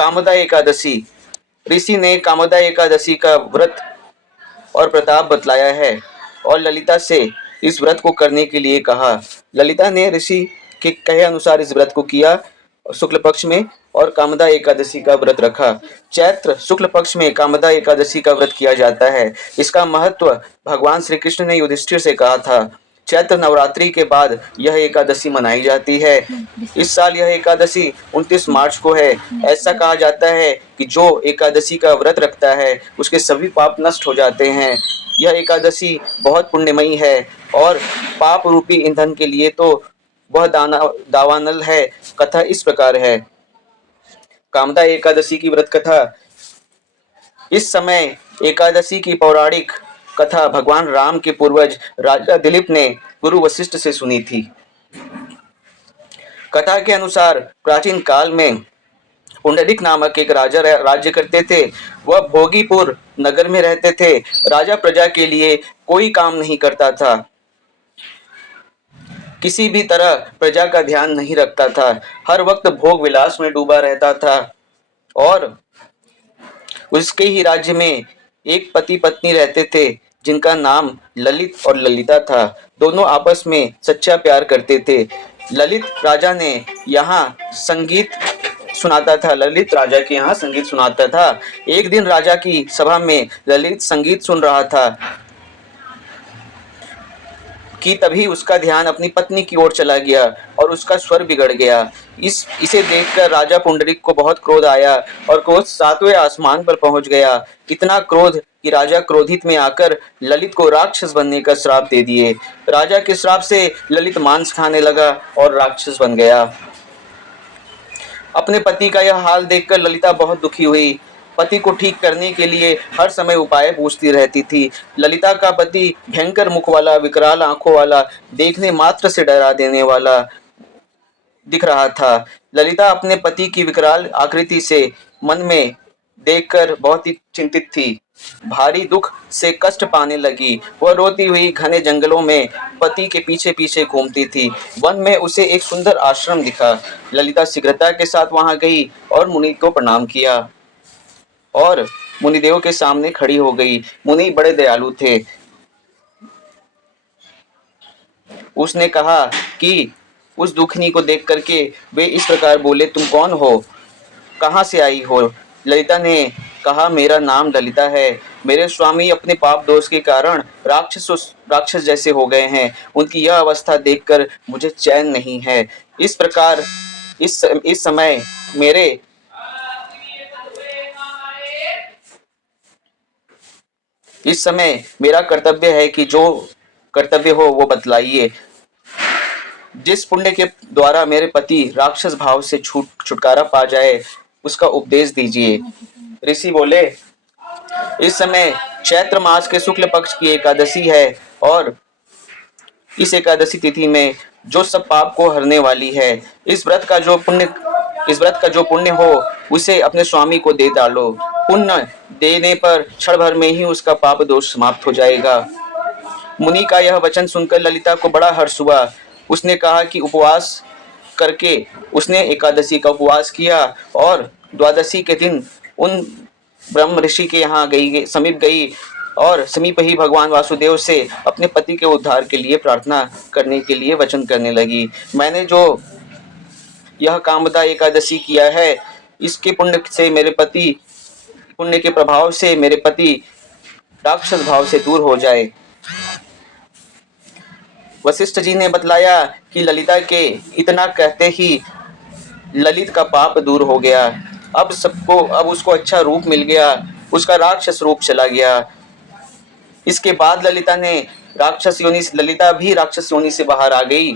कामदा एकादशी। ऋषि ने कामदा एकादशी का व्रत और प्रताप बतलाया है और ललिता से इस व्रत को करने के लिए कहा। ललिता ने ऋषि के कहे अनुसार इस व्रत को किया शुक्ल पक्ष में और कामदा एकादशी का व्रत रखा। चैत्र शुक्ल पक्ष में कामदा एकादशी का व्रत किया जाता है। इसका महत्व भगवान श्री कृष्ण ने युधिष्ठिर से कहा था। चैत्र नवरात्रि के बाद यह एकादशी मनाई जाती है। इस साल यह एकादशी 29 मार्च को है। ऐसा कहा जाता है कि जो एकादशी का व्रत रखता है उसके सभी पाप नष्ट हो जाते हैं। यह एकादशी बहुत पुण्यमयी है और पाप रूपी ईंधन के लिए तो वह दावानल है। कथा इस प्रकार है। कामदा एकादशी की व्रत कथा। इस समय एकादशी की पौराणिक कथा भगवान राम के पूर्वज राजा दिलीप ने गुरु वशिष्ठ से सुनी थी। कथा के अनुसार प्राचीन काल में पुंडलिक नामक एक राजा राज्य करते थे। वह भोगीपुर नगर में रहते थे। राजा प्रजा के लिए कोई काम नहीं करता था, किसी भी तरह प्रजा का ध्यान नहीं रखता था, हर वक्त भोग विलास में डूबा रहता था। और उसके ही राज्य में एक पति पत्नी रहते थे जिनका नाम ललित और ललिता था। दोनों आपस में सच्चा प्यार करते थे। ललित राजा ने यहाँ संगीत सुनाता था। ललित राजा के यहाँ संगीत सुनाता था। एक दिन राजा की सभा में ललित संगीत सुन रहा था कि तभी उसका ध्यान अपनी पत्नी की ओर चला गया और उसका स्वर बिगड़ गया। इसे देखकर राजा पुंडलिक को बहुत क्रोध आया और क्रोध 7वें आसमान पर पहुंच गया। इतना क्रोध कि राजा क्रोधित में आकर ललित को राक्षस बनने का श्राप दे दिए। राजा के श्राप से ललित मांस खाने लगा और राक्षस बन गया। अपने पति का यह हाल देखकर ललिता बहुत दुखी हुई। पति को ठीक करने के लिए हर समय उपाय पूछती रहती थी। ललिता का पति भयंकर मुख वाला, विकराल आंखों वाला, देखने मात्र से डरा देने वाला दिख रहा था। ललिता अपने पति की विकराल आकृति से मन में देखकर बहुत ही चिंतित थी। भारी दुख से कष्ट पाने लगी। वह रोती हुई घने जंगलों में पति के पीछे पीछे घूमती थी। वन में उसे एक सुंदर आश्रम दिखा। ललिता शीघ्रता के साथ वहां गई और मुनि को प्रणाम किया और मुनिदेव के सामने खड़ी हो गई। मुनि बड़े दयालु थे। उसने कहा कि उस दुखनी को देख करके वे इस प्रकार बोले, तुम कौन हो, कहाँ से आई हो? ललिता ने कहा, मेरा नाम ललिता है। मेरे स्वामी अपने पाप दोष के कारण राक्षस जैसे हो गए हैं। उनकी यह अवस्था देखकर मुझे चैन नहीं है। इस प्रकार इस समय मेरा कर्तव्य है कि जो कर्तव्य हो वो बतलाइए। जिस पुण्य के द्वारा मेरे पति राक्षस भाव से छुटकारा पा जाए उसका उपदेश दीजिए। ऋषि बोले, इस समय चैत्र मास के शुक्ल पक्ष की एकादशी है और इस एकादशी तिथि में जो सब पाप को हरने वाली है। इस व्रत का जो पुण्य हो उसे अपने स्वामी को दे डालो। पुण्य देने पर क्षण भर में ही उसका पाप दोष समाप्त हो जाएगा। मुनि का यह वचन सुनकर ललिता को बड़ा हर्ष हुआ। उसने कहा कि उपवास करके उसने एकादशी का उपवास किया और द्वादशी के दिन उन ब्रह्म ऋषि के यहाँ समीप गई और समीप ही भगवान वासुदेव से अपने पति के उद्धार के लिए प्रार्थना करने के लिए वचन करने लगी। मैंने जो यह कामदा एकादशी किया है, इसके पुण्य के प्रभाव से मेरे पति राक्षस भाव से दूर हो जाए। वशिष्ठ जी ने बतलाया कि ललिता के इतना कहते ही ललित का पाप दूर हो गया। अब उसको अच्छा रूप मिल गया। उसका राक्षस रूप चला गया। इसके बाद ललिता भी राक्षस योनि से बाहर आ गई।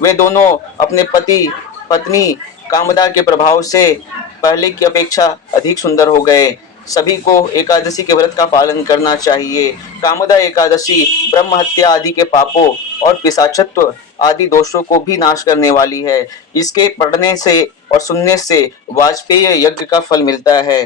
वे दोनों अपने पति पत्नी कामदा के प्रभाव से पहले की अपेक्षा अधिक सुंदर हो गए। सभी को एकादशी के व्रत का पालन करना चाहिए। कामदा एकादशी ब्रह्म हत्या आदि के पापों और पिशाचत्व आदि दोषों को भी नाश करने वाली है। इसके पढ़ने से और सुनने से वाजपेय यज्ञ का फल मिलता है।